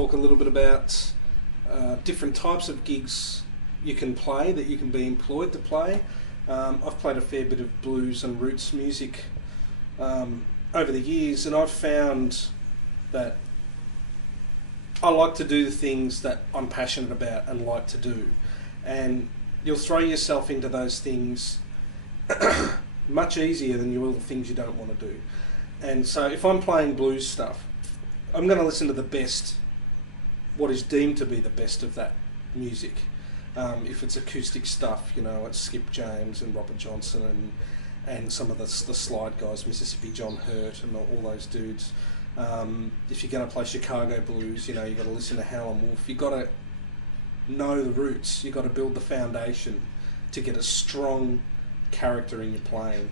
talk a little bit about different types of gigs you can play, that you can be employed to play. I've played a fair bit of blues and roots music over the years, and I've found that I like to do the things that I'm passionate about and like to do, and you'll throw yourself into those things much easier than you will the things you don't want to do. And so if I'm playing blues stuff, I'm going to listen to the best, what is deemed to be the best of that music. If it's acoustic stuff, you know, it's Skip James and Robert Johnson and some of the slide guys, Mississippi John Hurt and all those dudes. If you're going to play Chicago blues, you know, you've got to listen to Howlin' Wolf. You've got to know the roots. You've got to build the foundation to get a strong character in your playing.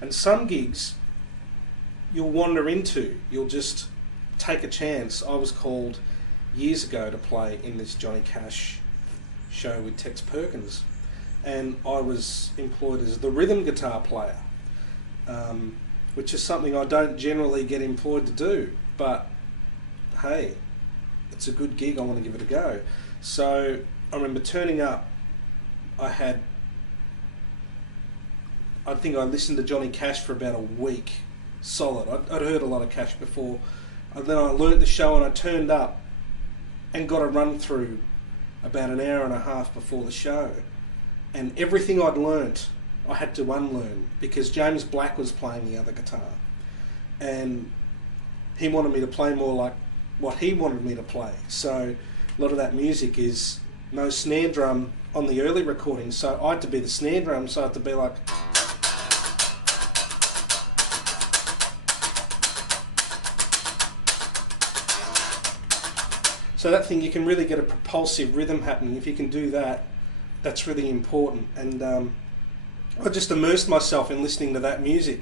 And some gigs you'll wander into, you'll just take a chance. I was called years ago to play in this Johnny Cash show with Tex Perkins, and I was employed as the rhythm guitar player, which is something I don't generally get employed to do, but hey, it's a good gig, I want to give it a go. So I remember turning up, I think I listened to Johnny Cash for about a week solid. I'd heard a lot of Cash before, and then I learnt the show and I turned up and got a run through about an hour and a half before the show, and everything I'd learnt I had to unlearn, because James Black was playing the other guitar and he wanted me to play more like what he wanted me to play. So a lot of that music is no snare drum on the early recordings, so I had to be the snare drum, so I had to be like, so that thing, you can really get a propulsive rhythm happening. If you can do that, that's really important. And I just immersed myself in listening to that music.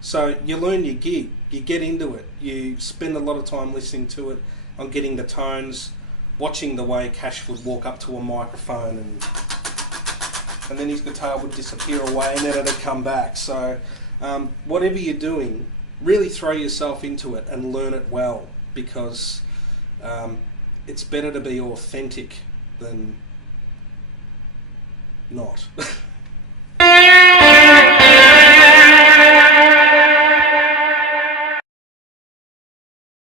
So you learn your gig, you get into it, you spend a lot of time listening to it, on getting the tones, watching the way Cash would walk up to a microphone and then his guitar would disappear away and then it'd come back. So whatever you're doing, really throw yourself into it and learn it well, because it's better to be authentic than not.